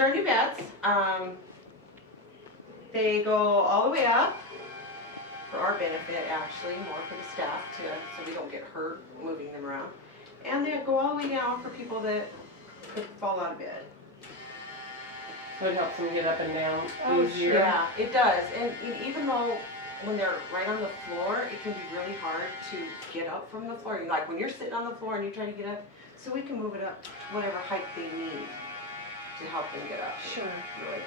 these are new beds. They go all the way up for our benefit, actually, more for the staff so we don't get hurt moving them around. And they go all the way down for people that could fall out of bed. So it helps them get up and down easier. Yeah, it does. And even though when they're right on the floor, it can be really hard to get up from the floor. Like when you're sitting on the floor and you're trying to get up, so we can move it up whatever height they need to help them get up. Sure. Really.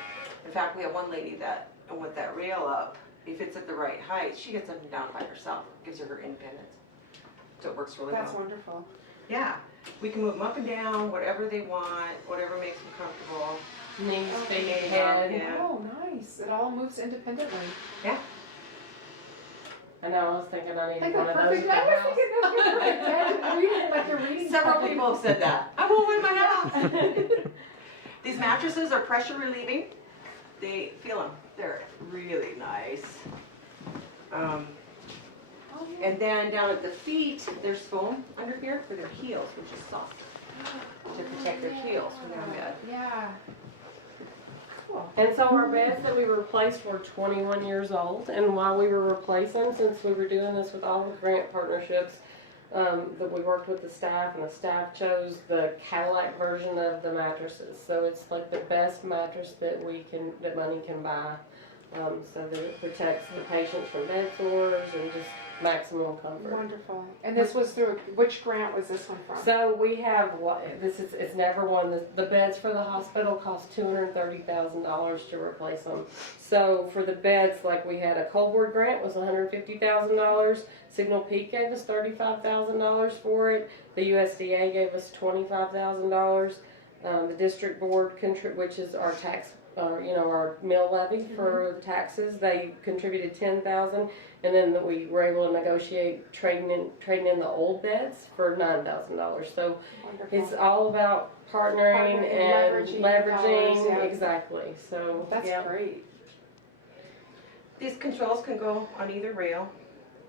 In fact, we have one lady that, with that rail up, if it's at the right height, she gets up and down by herself. Gives her independence. So it works really well. That's wonderful. Yeah. We can move them up and down, whatever they want, whatever makes them comfortable. Knees, feet, Okay, head. yeah. Oh, nice. It all moves independently. Yeah. I know, I was thinking I Like needed a one of those perfect, at I the was house. thinking that would be perfect. Imagine reading like you're reading. Several something. people have said that. I want one in my house. These mattresses are pressure relieving. They feel them. They're really nice. Oh, yeah. And then down at the feet, there's foam under here for their heels, which is soft to protect their heels when they're in bed. Yeah. Cool. And so our beds that we replaced were 21 years old, and while we were replacing, since we were doing this with all the grant partnerships, that we worked with the staff, and the staff chose the Cadillac version of the mattresses. So it's like the best mattress that money can buy, so that it protects the patients from bed sores and just maximum comfort. Wonderful. And this was through, which grant was this one from? So we have, it's never won, the beds for the hospital cost $230,000 to replace them. So for the beds, like we had a cold board grant was $150,000, Signal Peak gave us $35,000 for it, the USDA gave us $25,000, the district board, which is our tax, our mill levy for taxes, they contributed $10,000, and then we were able to negotiate trading in the old beds for $9,000. So Wonderful. it's all about partnering and leveraging. dollars, yeah. Exactly. So That's yeah. great. These controls can go on either rail,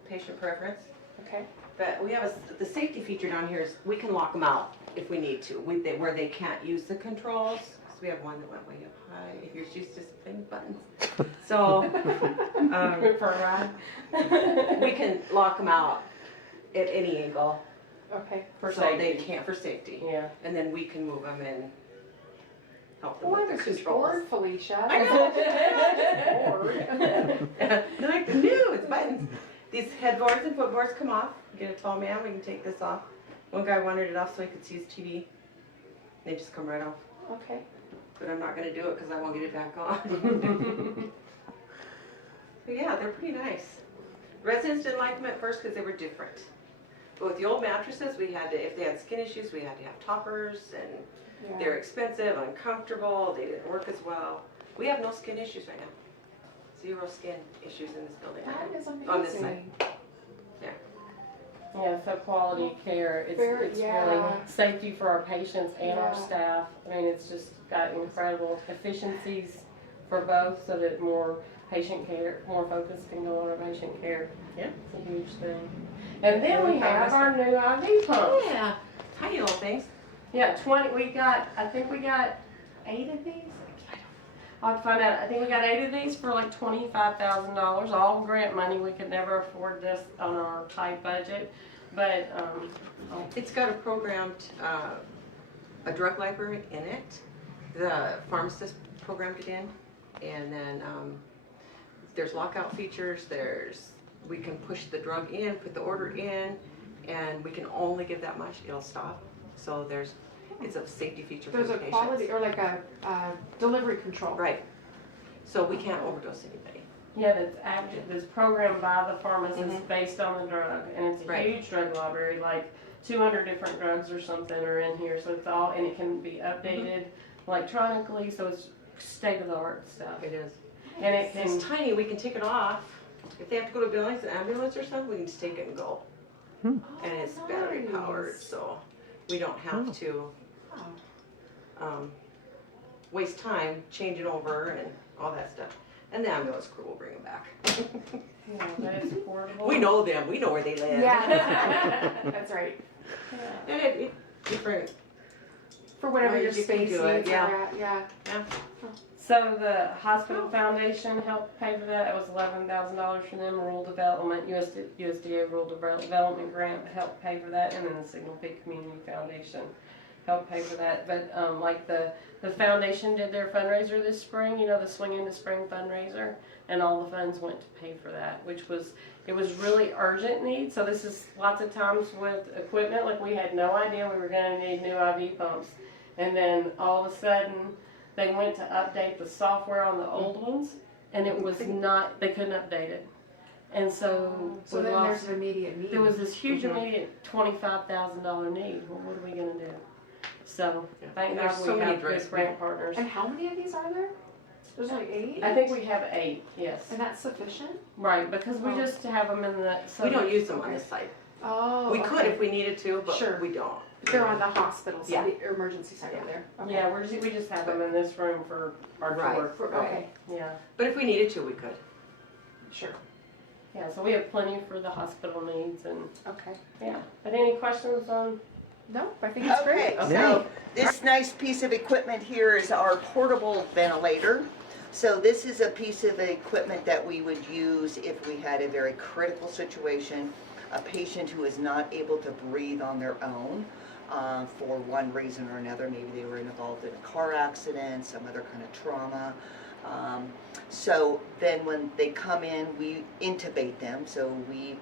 patient preference. Okay. But we have the safety feature down here is we can lock them out if we need to, where they can't use the controls. So we have one that went way up high. If you're used to playing buttons, so For a ride. we can lock them out at any angle. Okay. For So safety. they can't for safety. Yeah. And then we can move them and help them Well, I with was the just controls. bored, Felicia. I know. Bored. Like new, it's buttons. These headboards and footboards come off. Get a tall man, we can take this off. One guy wanted it off so he could see his TV. They just come right off. Okay. But I'm not going to do it because I won't get it back on. But yeah, they're pretty nice. Residents didn't like them at first because they were different. But with the old mattresses, we had to, if they had skin issues, we had to have toppers, and Yeah. they're expensive, uncomfortable, they didn't work as well. We have no skin issues right now. 0 skin issues in this building right That now. is On this side. amazing. Yeah, so quality care, it's Yeah. really safety for our patients and our Yeah. staff. I mean, it's just got incredible efficiencies for both, so that more patient care, more focus can go on our patient care. Yeah. It's a huge thing. And then we have our new IV pumps. Yeah, tiny little things. Yeah, I think we got 8 of these. I'll have to find out. I think we got 8 of these for like $25,000, all grant money. We could never afford this on our tight budget, but It's got a programmed, a drug library in it. The pharmacist programmed it in, and then there's lockout features. We can push the drug in, put the order in, and we can only give that much. It'll stop. So it's a safety feature for There's the a patients. quality or like a delivery control. Right. So we can't overdose anybody. yeah, that's programmed by the pharmacist Mhm. based on the drug, and it's a Right. huge drug library, like 200 different drugs or something are in here. So it's all, and it can be updated electronically. So it's state of the art stuff, It is. and it can. It's tiny. We can take it off. If they have to go to Billings, an ambulance or something, we can just take it and go. Oh, And it's battery powered, nice. so we don't have to Oh. waste time changing over and all that stuff. And the ambulance crew will bring them back. Yeah, but it's portable. We know them. We know where they live. Yeah. That's right. Yeah. And different For whatever Well, your you can space do it, needs yeah. are at, yeah. So the hospital foundation helped pay for that. It was $11,000 for them. Rural development, USDA rural development grant helped pay for that, and then the Signal Peak Community Foundation helped pay for that. But like the foundation did their fundraiser this spring, you know, the Swing into Spring fundraiser, and all the funds went to pay for that, which was, it was really urgent need. So this is lots of times with equipment, like we had no idea we were going to need new IV pumps, and then all of a sudden they went to update the software on the old ones, and it was not, they couldn't update it. And so, So then there's an immediate need. there was this huge immediate $25,000 need. Well, what are we going to do? So, thank And God there's so we many have good drugs. grant partners. And how many of these are there? There's like 8? I think we have 8, yes. And that's sufficient? Right, because we Oh. just have them in the... We don't use them on this site. Oh, We could okay. if we needed to, but Sure. we don't. They're on the hospital Yeah. side, or emergency side over there. Okay. Yeah, we just have them in this room for our Right. tour. Okay, Yeah. But if we needed to, we could. sure. Yeah, so we have plenty for the hospital needs, and Okay. yeah. But any questions on... No, I think it's great. Okay, so this nice piece of equipment here is our portable ventilator. So this is a piece of equipment that we would use if we had a very critical situation, a patient who is not able to breathe on their own for one reason or another. Maybe they were involved in a car accident, some other kind of trauma. So then when they come in, we intubate them. So we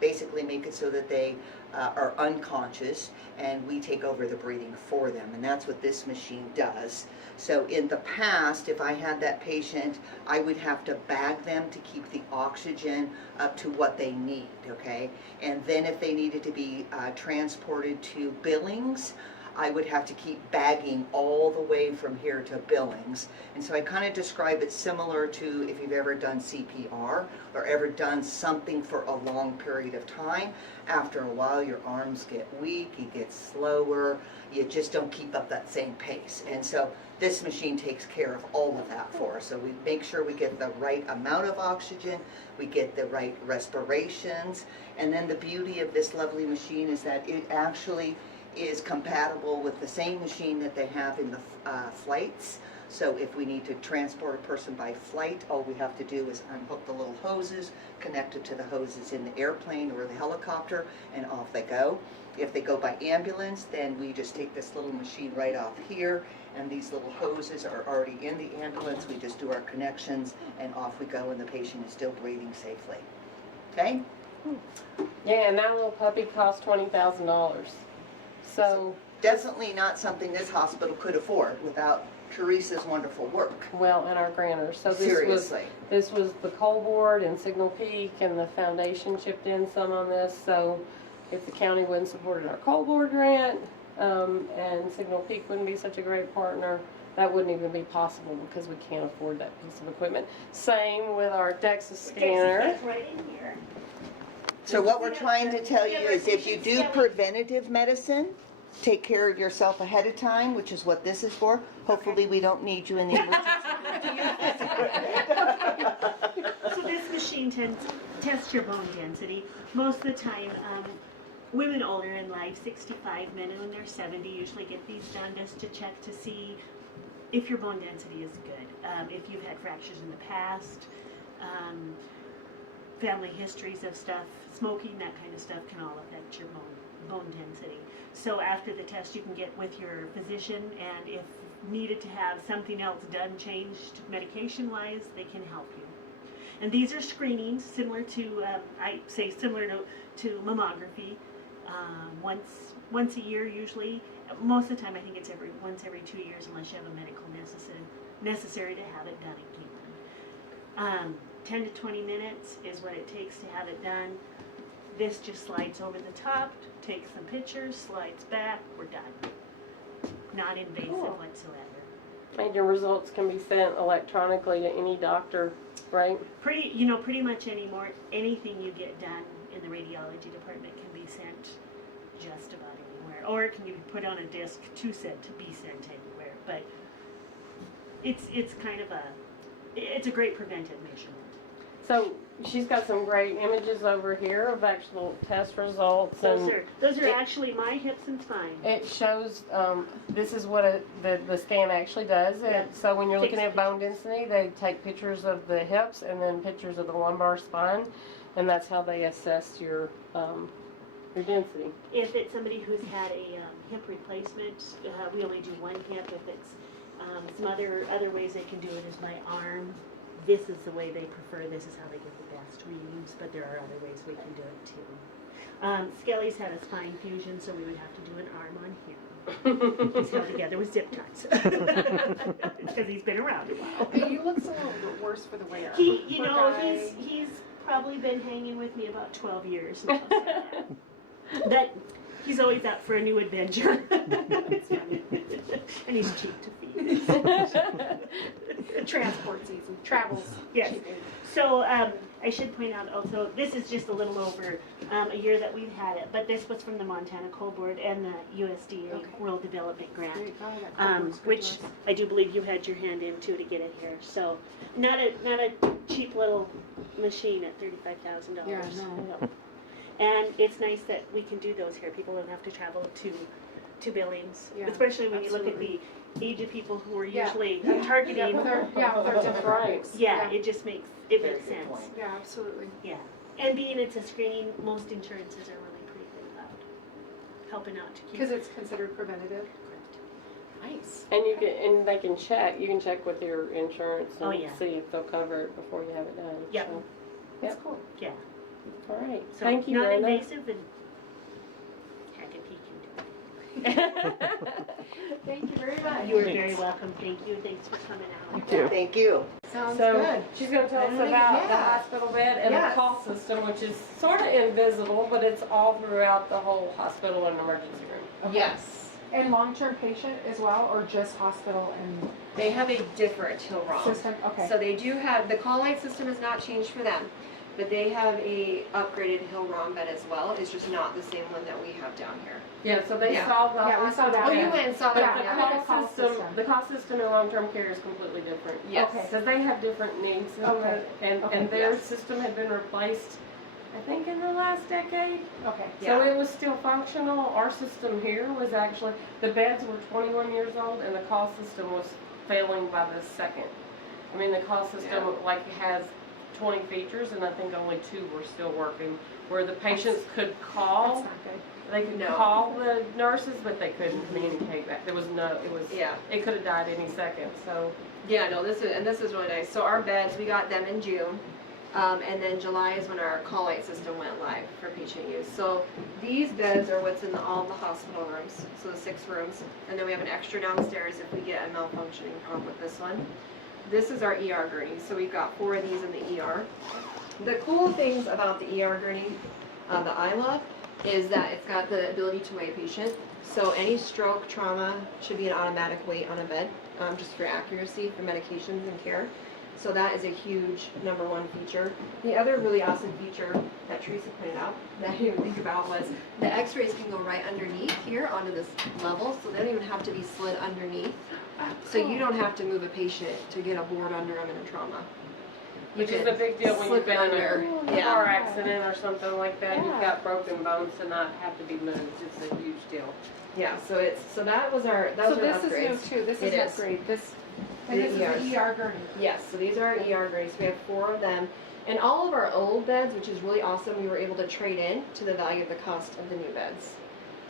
basically make it so that they are unconscious, and we take over the breathing for them, and that's what this machine does. So in the past, if I had that patient, I would have to bag them to keep the oxygen up to what they need, okay? And then if they needed to be transported to Billings, I would have to keep bagging all the way from here to Billings. And so I kind of describe it similar to if you've ever done CPR or ever done something for a long period of time. After a while, your arms get weak, you get slower, you just don't keep up that same pace. And so this machine takes care of all of that for us. So we make sure we get the right amount of oxygen, we get the right respirations, and then the beauty of this lovely machine is that it actually is compatible with the same machine that they have in the flights. So if we need to transport a person by flight, all we have to do is unhook the little hoses, connect it to the hoses in the airplane or the helicopter, and off they go. If they go by ambulance, then we just take this little machine right off here, and these little hoses are already in the ambulance. We just do our connections, and off we go, and the patient is still breathing safely. Okay? Yeah, and that little puppy cost $20,000. So, Definitely not something this hospital could afford without Teresa's wonderful work. well, and our grantors. So Seriously. this was the Coal Board and Signal Peak, and the foundation chipped in some on this. So if the county wouldn't support our Coal Board grant, and Signal Peak wouldn't be such a great partner, that wouldn't even be possible because we can't afford that piece of equipment. Same with our DEXA scanner. That's right in here. So what we're trying to tell you is if you do preventative medicine, take care of yourself ahead of time, which is what this is for. Hopefully we don't need you in the emergency room. So this machine tests your bone density. Most of the time, women older in life, 65, men when they're 70, usually get these done just to check to see if your bone density is good. If you've had fractures in the past, family histories of stuff, smoking, that kind of stuff can all affect your bone density. So after the test, you can get with your physician, and if needed to have something else done, changed medication-wise, they can help you. And these are screenings similar to, I say similar to mammography, once a year usually. Most of the time, I think it's once every 2 years, unless you have a medical necessary to have it done again. 10 to 20 minutes is what it takes to have it done. This just slides over the top, takes some pictures, slides back, we're done. Not invasive whatsoever. And your results can be sent electronically to any doctor, right? Pretty much anymore, anything you get done in the radiology department can be sent just about anywhere. Or it can be put on a disc to be sent anywhere. But it's kind of it's a great preventive measurement. So she's got some great images over here of actual test results, Those and are actually my hips and spine. it shows, this is what the scan actually does. Yeah. So when you're looking Takes at bone density, they take pictures of the hips and then pictures of the lumbar spine, and that's how they assess your density. If it's somebody who's had a hip replacement, we only do one hip. If it's some other ways they can do it is by arm. This is the way they prefer. This is how they get the best readings, but there are other ways we can do it too. Skelly's had a spine fusion, so we would have to do an arm on him. He's held together with zip ties because he's been around a while. He looks a little bit worse for the wear. You Poor know, guy. he's probably been hanging with me about 12 years now. That he's always out for a new adventure. And he's cheap to feed. Transport's easy. Travels. Yes. cheaply. So I should point out also, this is just a little over a year that we've had it, but this was from the Montana Coal Board and the USDA Okay. Rural Development Grant. There you go, that cool looks good Which to us. I do believe you had your hand in too to get it here. So not a cheap little machine at $35,000. Yeah, no. And it's nice that we can do those here. People don't have to travel to Billings, Yeah, especially when you look at absolutely. the age of people who are Yeah. usually Yeah, targeting. with our demographics. Yeah, it just makes sense. Yeah, absolutely. Yeah, and being it's a screening, most insurances are really pretty good about helping out to keep. Because it's considered preventative. Correct. Nice. And they can check. You can check with your insurance and Oh, yeah. see if they'll cover it before you have it done. Yep. So, That's cool. Yeah. all right. So Thank you, Brenda. non-invasive and heck and peek Thank you very much. You are very welcome. Thank you. Thanks for coming out. Thank you. Sounds So good. she's going to tell us Emily, about the yeah. hospital bed and Yes. the call system, which is sort of invisible, but it's all throughout the whole hospital and emergency room. Okay. Yes, And long-term patient as well, or just hospital and they have a different Hill ROM. system? Okay. So they do have, the call light system has not changed for them, but they have a upgraded Hill ROM bed as well. It's just not the same one that we have down here. Yeah, so they Yeah. saw the Yeah, we saw hospital that. Oh, you bed. went and saw But that? the Yeah. Yeah. Call call system, system. the call system in long-term care is completely different. Yes. Okay. Because they have different needs, Okay. and Okay. their Yes. system had been replaced, I think, in the last decade. Okay. So Yeah. it was still functional. Our system here was actually, the beds were 21 years old, and the call system was failing by the second. I mean, the call system like has 20 features, and I think only 2 were still working, where the patients could That's call. not good. They could No. call the nurses, but they couldn't communicate back. There was no, Yeah. it could have died any second, so. Yeah, no, this is really nice. So our beds, we got them in June. And then July is when our call light system went live for patient use. So these beds are what's in all the hospital rooms, so the 6 rooms. And then we have an extra downstairs if we get a malfunctioning problem with this one. This is our ER gurney, so we've got 4 of these in the ER. The cool things about the ER gurney that I love is that it's got the ability to weigh a patient. So any stroke, trauma should be an automatic weight on a bed, just for accuracy for medications and care. So that is a huge #1 feature. The other really awesome feature that Teresa pointed out that I didn't think about was the x-rays can go right underneath here onto this level, so they don't even have to be slid underneath. So you don't have to move a patient to get a board under them in a trauma. You Which is can a big deal when you've slip it been in under. a Yeah. car accident or something like that, and you've Yeah. got broken bones to not have to be moved. It's a huge deal. Yeah, so that was our So upgrades. this is new too. This is It an is. upgrade. And The this is ERs. the ER gurney. Yes, so these are our ER grades. We have 4 of them. And all of our old beds, which is really awesome, we were able to trade in to the value of the cost of the new beds.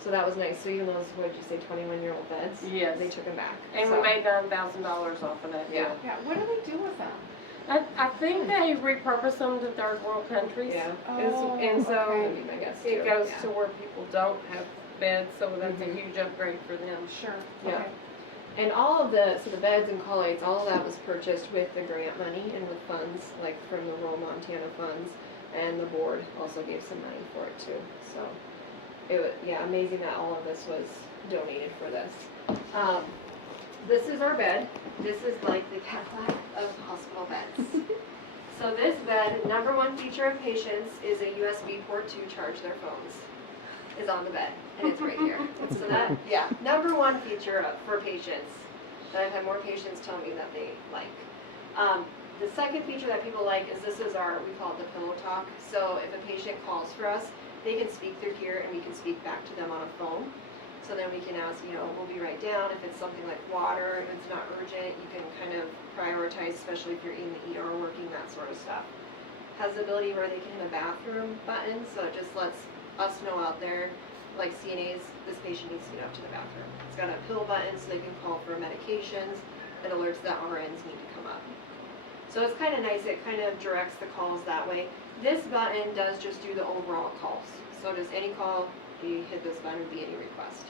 So that was nice. So even those, what did you say, 21-year-old beds? Yes. They took them back. And So, we made $9,000 off of that deal. Yeah. Yeah. What do they do with them? I think they repurpose them to third world countries. Yeah. And so okay. That'd be my guess, it too. goes Yeah. to where people don't have beds, so that's Mhm. a huge upgrade for them. Sure. Yeah. Okay. And all of the beds and call lights, all of that was purchased with the grant money and with funds, like from the rural Montana funds, and the board also gave some money for it too. So, it was, yeah, amazing that all of this was donated for this. This is our bed. This is like the Cadillac of hospital beds. So this bed, #1 feature of patients is a USB port to charge their phones. Is on the bed, and it's right here. So that, yeah, #1 feature for patients that I've had more patients tell me that they like. The second feature that people like is this is our, we call it the pillow talk. So if a patient calls for us, they can speak through here and we can speak back to them on a phone. So then we can ask, we'll be right down. If it's something like water, if it's not urgent, you can kind of prioritize, especially if you're in the ER working, that sort of stuff. Has the ability where they can hit a bathroom button, so it just lets us know out there, like CNAs, this patient needs to get up to the bathroom. It's got a pill button so they can call for medications. It alerts that RNs need to come up. So it's kind of nice, it kind of directs the calls that way. This button does just do the overall calls. So does any call, you hit this button, be any request.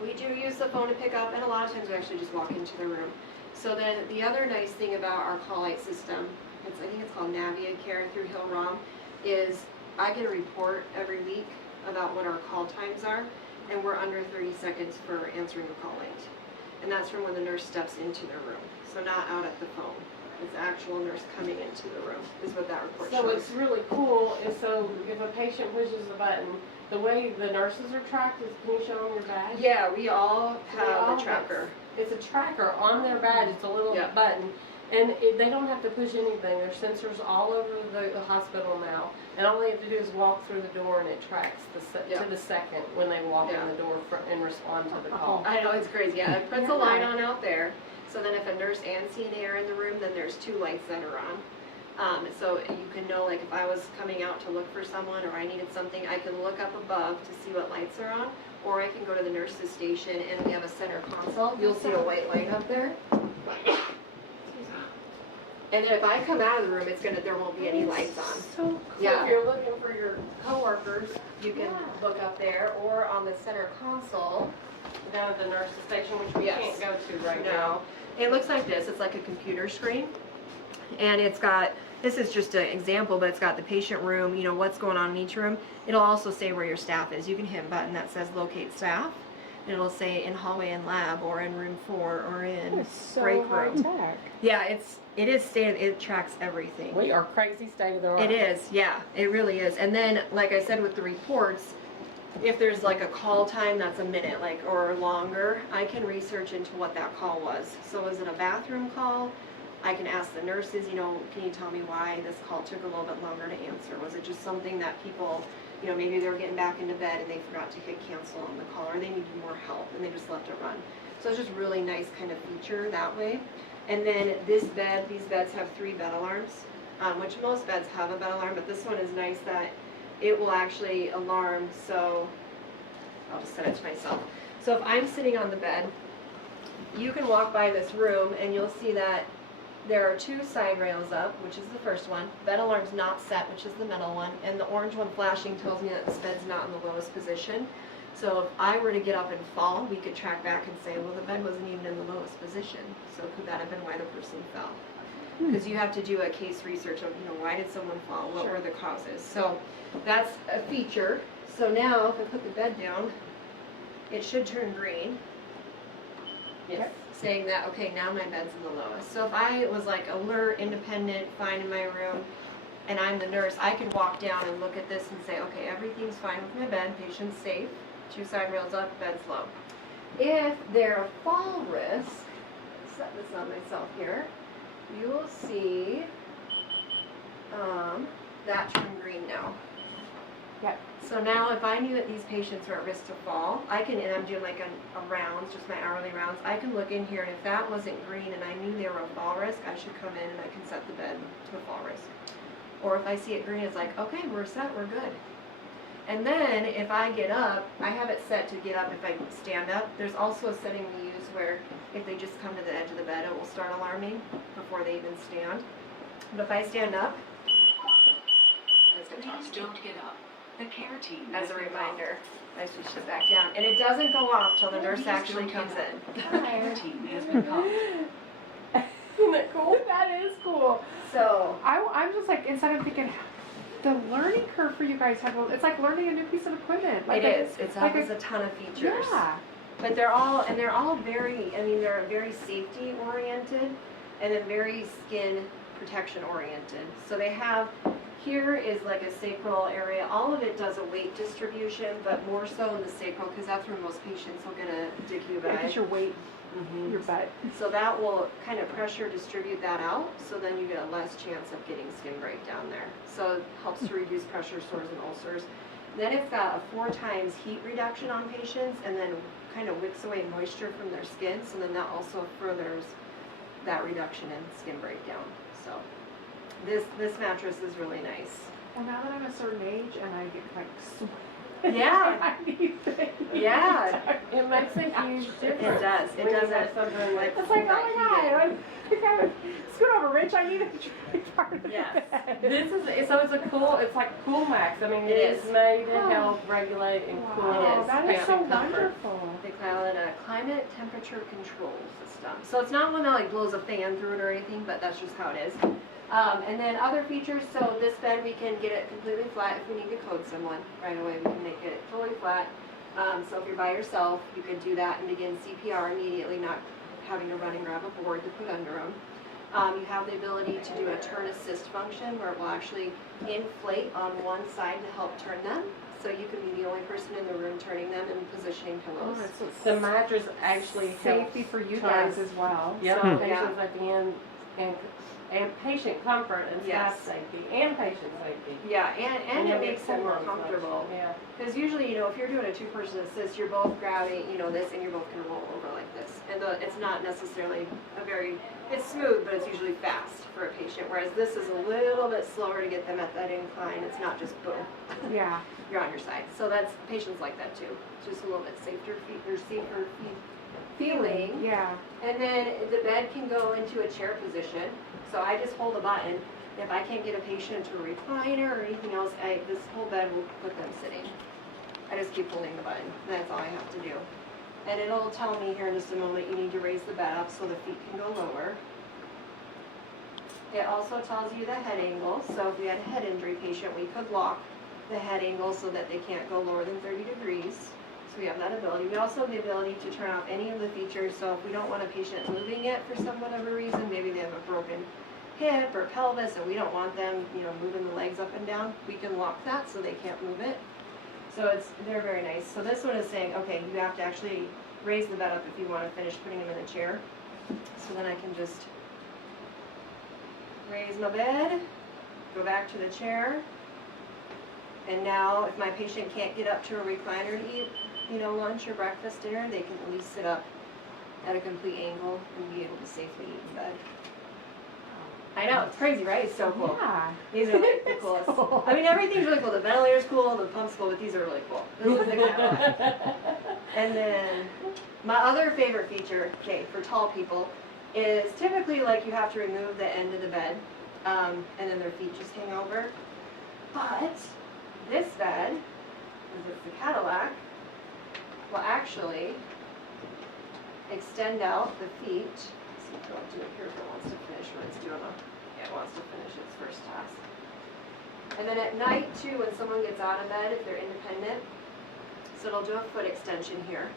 We do use the phone to pick up, and a lot of times we actually just walk into the room. So then the other nice thing about our call light system, I think it's called Navia Care through Hill-Rom, is I get a report every week about what our call times are, and we're under 30 seconds for answering a call light. And that's from when the nurse steps into the room, so not out at the phone. It's the actual nurse coming into the room is what that report shows. So what's really cool is, so if a patient pushes the button, the way the nurses are tracked is, can you show them your badge? Yeah, we all We have all a tracker. It's a tracker on their badge. It's a little Yeah. button, and they don't have to push anything. There's sensors all over the hospital now, and all they have to do is walk through the door, and it tracks to the second when they walk in the door and respond to the call. I know, it's crazy. Yeah, it puts a light on out there. So then if a nurse and CNA are in the room, then there's 2 lights that are on. So you can know, like if I was coming out to look for someone or I needed something, I can look up above to see what lights are on, or I can go to the nurse's station and we have a center console. You'll see a white light up there. And then if I come out of the room, there won't be any lights on. So cool. Yeah. So if you're looking for your coworkers, You can look up there, or on the center console. down at the nurse's station, which we Yes. can't go to right now. No, it looks like this. It's like a computer screen, and it's got, this is just an example, but it's got the patient room, what's going on in each room. It'll also say where your staff is. You can hit a button that says locate staff, and it'll say in hallway and lab, or in room 4, or in It's so break high room. tech. Yeah, it is it tracks everything. We are crazy state of the art. It is, yeah, it really is. And then, like I said, with the reports, if there's like a call time that's a minute, or longer, I can research into what that call was. So was it a bathroom call? I can ask the nurses, can you tell me why this call took a little bit longer to answer? Was it just something that people, maybe they were getting back into bed and they forgot to hit cancel on the call, or they needed more help and they just left it run. So it's just really nice kind of feature that way. And then these beds have 3 bed alarms, which most beds have a bed alarm, but this one is nice that it will actually alarm, so I'll just set it to myself. So if I'm sitting on the bed, you can walk by this room and you'll see that there are 2 side rails up, which is the first one. Bed alarm's not set, which is the middle one, and the orange one flashing tells me that this bed's not in the lowest position. So if I were to get up and fall, we could track back and say, well, the bed wasn't even in the lowest position. So could that have been why the person fell? Because you have to do a case research of, why did someone fall? What were the causes? So that's a feature. So now if I put the bed down, it should turn green. Yes. Saying that, okay, now my bed's in the lowest. So if I was like alert, independent, fine in my room, and I'm the nurse, I could walk down and look at this and say, okay, everything's fine with my bed, patient's safe, 2 side rails up, bed's low. If they're a fall risk, set this on myself here, you will see that turn green now. Yep. So now if I knew that these patients are at risk to fall, and I'm doing like a rounds, just my hourly rounds, I can look in here, and if that wasn't green and I knew they were a fall risk, I should come in and I can set the bed to a fall risk. Or if I see it green, it's like, okay, we're set, we're good. And then if I get up, I have it set to get up if I stand up. There's also a setting we use where if they just come to the edge of the bed, it will start alarming before they even stand. But if I stand up, Please don't get up. The care team as has a been reminder, I switch it back down. And it doesn't go off till the nurse actually comes in. called. The care team has been called. Isn't that cool? That is cool. So, I'm just like, instead of thinking, the learning curve for you guys it's like learning a new piece of equipment. Like it is. It like has a ton of features. Yeah. But they're all very, they're very safety oriented and then very skin protection oriented. So they have here is like a sacral area. All of it does a weight distribution, but more so in the sacral because that's where most patients will get a Because decubitus. your weight, Mhm. your butt. So that will kind of pressure distribute that out, so then you get a less chance of getting skin breakdown there. So it helps to reduce pressure sores and ulcers. Then it's got a 4 times heat reduction on patients and then kind of wicks away moisture from their skin, so then that also furthers that reduction in skin breakdown. So this mattress is really nice. Well, now that I'm a certain age and I get like sweat. Yeah. I need things. Yeah. It makes a huge difference. It does. It when you does have it. something like It's like, oh that my heated. god, I gotta scoot over, Rich. I need a dry part of the Yes. bed. This is, so it's a cool, it's like Cool Max. I mean, It it is is. made to help regulate and cool. Wow, It is. that is patient so comfort. wonderful. They call it a climate temperature control system. So it's not one that like blows a fan through it or anything, but that's just how it is. And then other features, so this bed we can get it completely flat if we need to code someone right away. We can make it totally flat. So if you're by yourself, you could do that and begin CPR immediately, not having to run and grab a board to put under them. You have the ability to do a turn assist function where it will actually inflate on one side to help turn them. So you can be the only person in the room turning them and positioning pillows. Oh, so it's The mattress actually helps. safety for you turn. guys as well. Yep, So, patients at the end, and patient comfort and staff Yes. safety and patient safety. Yeah, and you'll it get makes it more someone much. comfortable. Yeah. Because usually, you know, if you're doing a 2-person assist, you're both grabbing, you know, this, and you're both going to roll over like this. And it's not necessarily it's smooth, but it's usually fast for a patient. Whereas this is a little bit slower to get them at that incline. It's not just boom, yeah. you're on your side. So patients like that too. It's just a little bit safer feeling. Yeah. And then the bed can go into a chair position. So I just hold a button. If I can't get a patient to a recliner or anything else, this whole bed will put them sitting. I just keep holding the button. That's all I have to do. And it'll tell me here in just a moment you need to raise the bed up so the feet can go lower. It also tells you the head angle. So if we had a head injury patient, we could lock the head angle so that they can't go lower than 30 degrees. So we have that ability. We also have the ability to turn off any of the features. So if we don't want a patient moving it for some whatever reason, maybe they have a broken hip or pelvis and we don't want them, you know, moving the legs up and down, we can lock that so they can't move it. So they're very nice. So this one is saying, okay, you have to actually raise the bed up if you want to finish putting them in the chair. So then I can just raise my bed, go back to the chair, and now if my patient can't get up to a recliner to eat, you know, lunch or breakfast, dinner, they can at least sit up at a complete angle and be able to safely eat in bed. I know, it's crazy, right? It's so cool. Yeah. These are like the coolest. I mean, everything's really cool. The ventilator's cool, the pump's cool, but these are really cool. This is the example. And then my other favorite feature, okay, for tall people, is typically like you have to remove the end of the bed, and then their feet just hang over. But this bed, because it's the Cadillac, will actually extend out the feet. Let's see if it'll do it here if it wants to finish when it's doing it wants to finish its first task. And then at night too, when someone gets out of bed, if they're independent, so it'll do a foot extension here.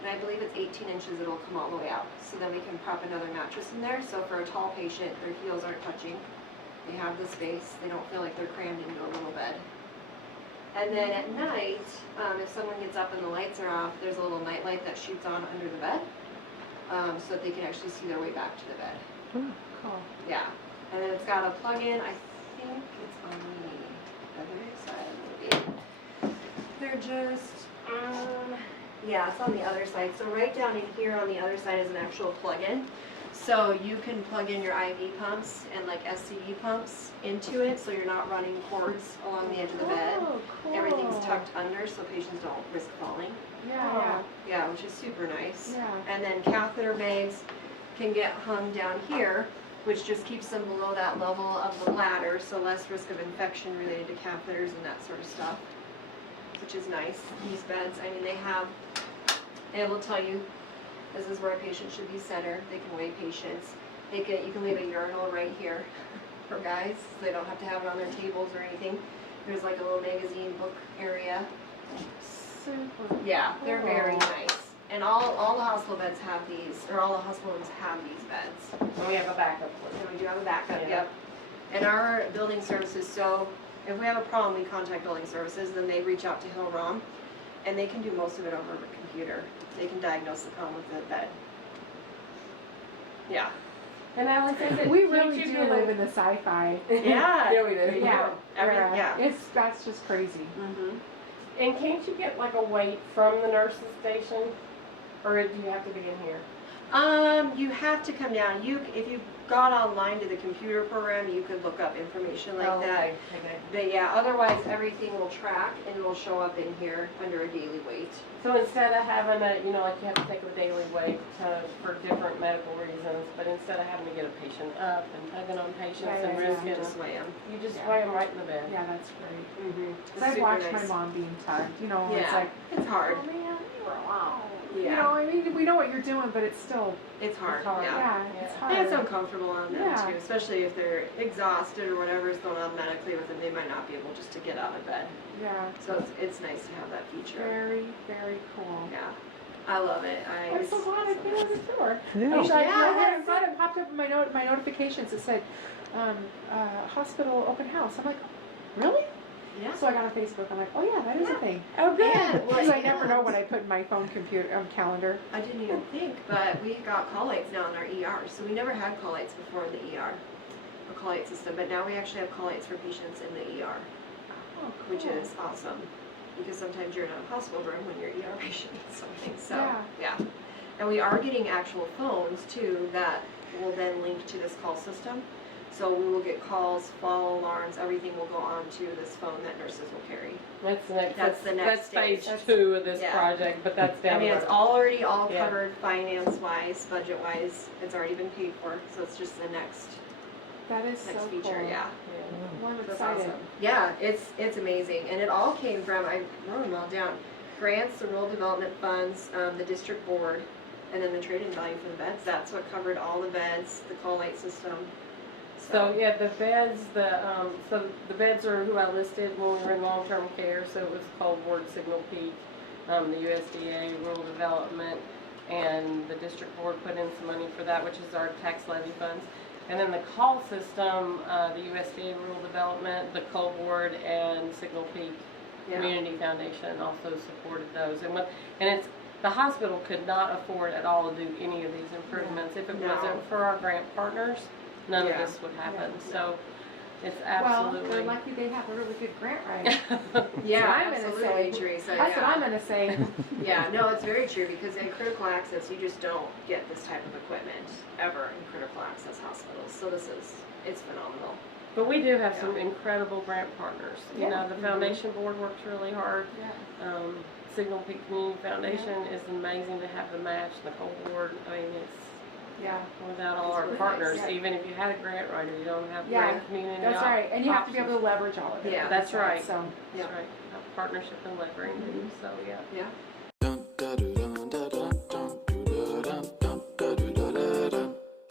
And I believe it's 18 inches, it'll come all the way out. So then we can prop another mattress in there. So for a tall patient, their heels aren't touching. They have the space. They don't feel like they're crammed into a little bed. And then at night, if someone gets up and the lights are off, there's a little night light that shoots on under the bed, so that they can actually see their way back to the bed. Ooh, cool. Yeah. And then it's got a plug-in. I think it's on the other side. Maybe. They're just, yeah, it's on the other side. So right down in here on the other side is an actual plug-in. So you can plug in your IV pumps and like SCD pumps into it, so you're not running cords along the edge of the bed. Oh, cool. Everything's tucked under so patients don't risk falling. Yeah, Yeah, which is super nice. yeah. And then catheter bags can get hung down here, which just keeps them below that level of the bladder, so less risk of infection related to catheters and that sort of stuff, which is nice. These beds, I mean, it will tell you this is where a patient should be centered. They can weigh patients. You can leave a urinal right here for guys, so they don't have to have it on their tables or anything. There's like a little magazine book area. Super. Yeah, they're very nice. And all the hospital beds have these, or all the hospital rooms have these beds. And we have a backup one. And we do have a backup, Yeah. yep. And our building services, so if we have a problem, we contact building services, then they reach out to Hill-Rom, and they can do most of it over a computer. They can diagnose the problem with the bed. Yeah. And Alex, is it, We can't really you do get live a- in the sci-fi. Yeah. Yeah, we do. Yeah, Yeah. That's just crazy. Mm-hmm. And can't you get like a weight from the nurse's station? Or do you have to be in here? You have to come down. If you got online to the computer program, you could look up information like that. Okay. But yeah, otherwise everything will track and will show up in here under a daily weight. So instead of having a, like you have to take a daily weight for different medical reasons, but instead of having to get a patient up and tugging on patients and Yeah. risking, Just weigh 'em. you just Yeah. weigh them right in the bed. Yeah, that's great. Mm-hmm. Cause I've watched my mom being tugged. It's Yeah, like, it's hard. oh man, you're alone. Yeah. I mean, we know what you're doing, but it's still, It's hard. It's hard. Yeah. yeah, it's Yeah. hard. And it's uncomfortable on them Yeah. too, especially if they're exhausted or whatever is going on medically with them. They might not be able just to get out of bed. Yeah, So it's nice to have that feature. very, very cool. Yeah, I love it. I'm so glad I came over the tour. Yeah. Actually, Yeah. I'm glad it popped up in my notifications. It said, hospital open house. I'm like, really? Yeah. So I got on Facebook. I'm like, oh yeah, that is a Yeah. thing. Oh good. Yeah, well, Because I never yeah. know what I put in my phone calendar. I didn't even think, but we got call lights now in our ER. So we never had call lights before in the ER, a call light system. But now we actually have call lights for patients in the ER, Oh, which cool. is awesome. Because sometimes you're in a hospital room when your ER patient needs something. So Yeah. And we are getting actual phones too that will then link to this call system. So we will get calls, fall alarms, everything will go on to this phone that nurses will carry. That's the next. That's the next That's stage. phase 2 of this Yeah. project, but that's down I mean, the it's road. already all Yeah. covered finance-wise, budget-wise. It's already been paid for, so it's just the next That is so feature. cool. Yeah, Well, I'm that's excited. awesome. Yeah, it's amazing, and it all came from, I wrote them all down. Grants, the rural development funds, the district board, and then the trade-in value for the beds. That's what covered all the beds, the call light system. So yeah, the beds, so the beds are who I listed when we were in long-term care. So it was Cold Ward, Signal Peak, the USDA, Rural Development, and the district board put in some money for that, which is our tax levy funds. And then the call system, the USDA, Rural Development, the Cold Ward, and Signal Peak Yeah. Community Foundation also supported those. And it's the hospital could not afford at all to do any of these improvements if it No. wasn't for our grant partners. None Yeah. of this would happen. So it's Well, they're absolutely. lucky they have a really good grant writer. Yeah, what I'm gonna absolutely, say. Teresa. That's yeah. what I'm gonna say. Yeah, no, it's very true because in critical access, you just don't get this type of equipment ever in critical access hospitals. So it's phenomenal. But we do have some incredible grant partners. You Yeah. know, the foundation board works really hard. Yeah. Signal Peak Community Foundation is amazing to have the match, the Cold Ward. I mean, it's Yeah. without all It's our really nice, partners, yeah. even if you had a grant writer, you don't have Yeah, grant community. That's right. And you have to be able options. to leverage all of it. Yeah. That's right. So. That's right. Partnership and leveraging. So yeah. Yeah. Dun, da, do, dun.